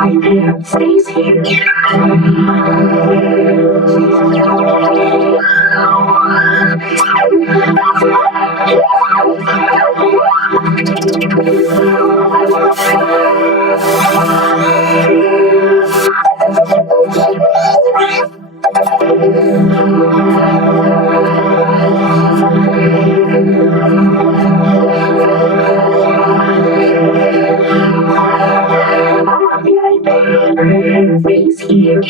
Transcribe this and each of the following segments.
Hi there, stays here. Stays here.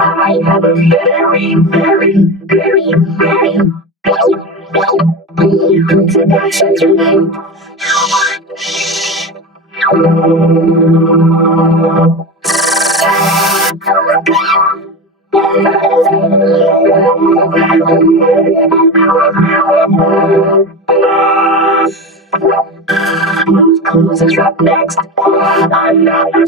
I have a very, very, very, very good connection to you. Clues is up next. I'm not a